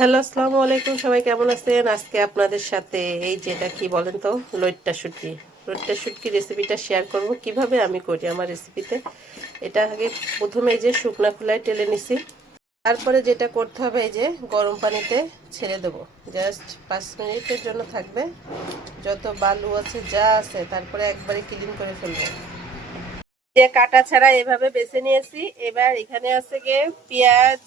Hello, আসসালামু আলাইকুম। সবাই কেমন আছেন? আজকে আপনাদের সাথে এই যেটা কি বলেন তো, লইট্টা শুটকি। লইট্টা শুটকি রেসিপিটা শেয়ার করব কিভাবে আমি করি আমার রেসিপিতে। এটা আগে প্রথমে এই যে শুকনা খোলায় টেলে নিছি। তারপরে যেটা করতে হবে, এই যে গরম পানিতে ছেড়ে দেবো। জাস্ট 5 মিনিটের জন্য থাকবে। যত বালু আছে যা আছে তারপরে একবারে ক্লিন করে ফেলবো। যে কাটা ছাড়া এভাবে বেছে নিয়েছি। এবার এখানে আছে গিয়ে পেঁয়াজ,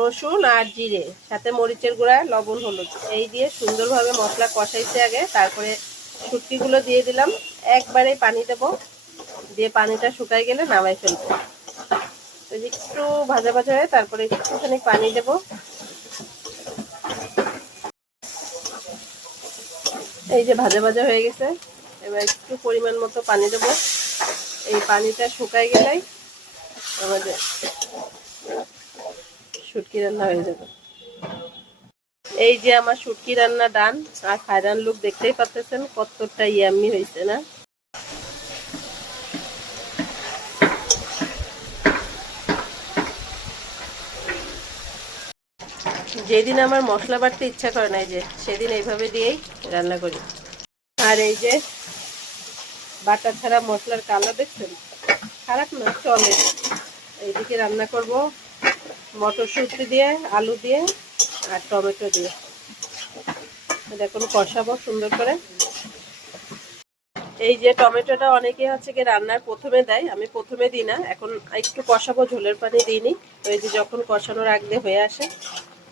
রসুন আর জিরে, সাথে মরিচের গুঁড়া, লবণ, হলুদ এই দিয়ে সুন্দরভাবে মশলা কষাইছে আগে। তারপরে শুটকিগুলো দিয়ে দিলাম। একবারে পানি দেব, দিয়ে পানিটা শুকাই গেলে নামাই ফেলবো। একটু ভাজা ভাজা হয়ে তারপরে একটুখানি পানি দেব। এই যে ভাজা ভাজা হয়ে গেছে। এবার একটু পরিমাণ মতো পানি দেব। এই পানিটা শুকাই গেলেই আমাদের শুটকি রান্না হয়ে যাবে। এই যে আমার শুটকি রান্না ডান। আর ফাইনাল লুক দেখতেই পাচ্ছেন কতটা ইয়াম্মি হয়েছে না। যেদিন আমার মশলা বাটতে ইচ্ছা করে না, এই যে সেদিন এইভাবে দিয়েই রান্না করি। আর এই যে বাটা ছাড়া মশলার কালার দেখছেন, খারাপ না, চলে। এইদিকে রান্না করব মটরশুঁটি দিয়ে, আলু দিয়ে আর টমেটো দিয়ে। এখন কষাবো সুন্দর করে। এই যে টমেটোটা অনেকে হচ্ছে কি রান্নার প্রথমে দেয়, আমি প্রথমে দিই না। এখন একটু কষাবো, ঝোলের পানি দিইনি। তো এই যে যখন কষানোর আগ দিয়ে হয়ে আসে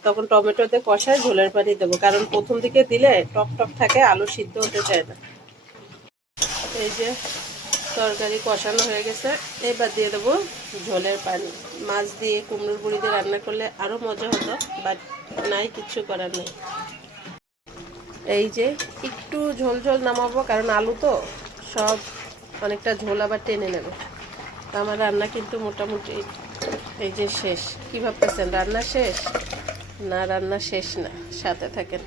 তখন টমেটোতে কষায় ঝোলের পানি দেবো, কারণ প্রথম দিকে দিলে টক টক থাকে, আলু সিদ্ধ হতে চায় না। এই যে তরকারি কষানো হয়ে গেছে, এবার দিয়ে দেবো ঝোলের পানি। মাছ দিয়ে কুমড়োর বড়ি দিয়ে রান্না করলে আরও মজা হতো, বাট নাই, কিচ্ছু করার নেই। এই যে একটু ঝোল ঝোল নামাবো, কারণ আলু তো সব অনেকটা ঝোল আবার টেনে নেবে। আমার রান্না কিন্তু মোটামুটি এই যে শেষ। কী ভাবতেছেন রান্না শেষ? না, রান্না শেষ না, সাথে থাকেন।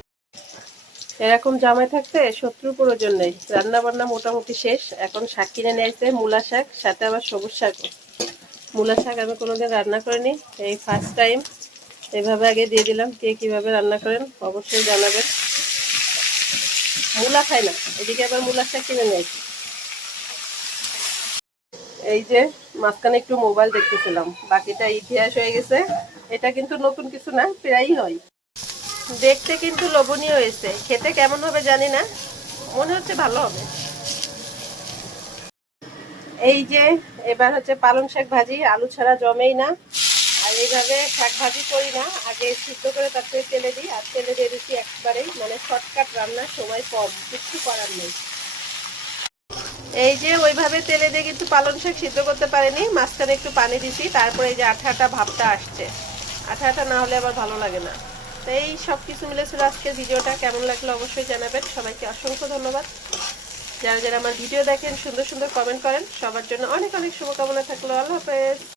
এরকম জামাই থাকতে শত্রুর প্রয়োজন নেই। রান্না বান্না মোটামুটি শেষ। এখন শাক কিনে নিয়ে আসছে, মূলা শাক, সাথে আবার সবুজ শাক। মূলা শাক আমি কোনোদিন রান্না করিনি, এই ফার্স্ট টাইম। এভাবে আগে দিয়ে দিলাম। কে কীভাবে রান্না করেন অবশ্যই জানাবেন। মূলা খাই না, এদিকে আবার মূলা শাক কিনে নিয়ে আসি। এই যে মাঝখানে একটু মোবাইল দেখতেছিলাম, বাকিটা ইতিহাস হয়ে গেছে। এটা কিন্তু নতুন কিছু না, প্রায়ই হয়। দেখতে কিন্তু লোভনীয় হয়েছে, খেতে কেমন হবে জানি না, মনে হচ্ছে ভালো হবে। এই যে এবার হচ্ছে পালং শাক ভাজি, আলু ছাড়া জমেই না। আর এইভাবে শাক ভাজি করি না, আগে সিদ্ধ করে তারপরে তেলে দিই। আর তেলে দিয়ে দিচ্ছি একবারেই, মানে শর্টকাট রান্না, সময় কম, কিছু করার নেই। এই যে ওইভাবে তেলে দিয়ে কিন্তু পালং শাক সিদ্ধ করতে পারিনি, মাঝখানে একটু পানি দিছি। তারপরে এই যে আঠা আঠা ভাবটা আসছে, আঠা আঠা না হলে আবার ভালো লাগে না। তো এই সব কিছু মিলেছিল আজকের ভিডিওটা। কেমন লাগলো অবশ্যই জানাবেন। সবাইকে অসংখ্য ধন্যবাদ। যারা যারা আমার ভিডিও দেখেন, সুন্দর সুন্দর কমেন্ট করেন, সবার জন্য অনেক অনেক শুভকামনা থাকলো। আল্লাহ হাফেজ।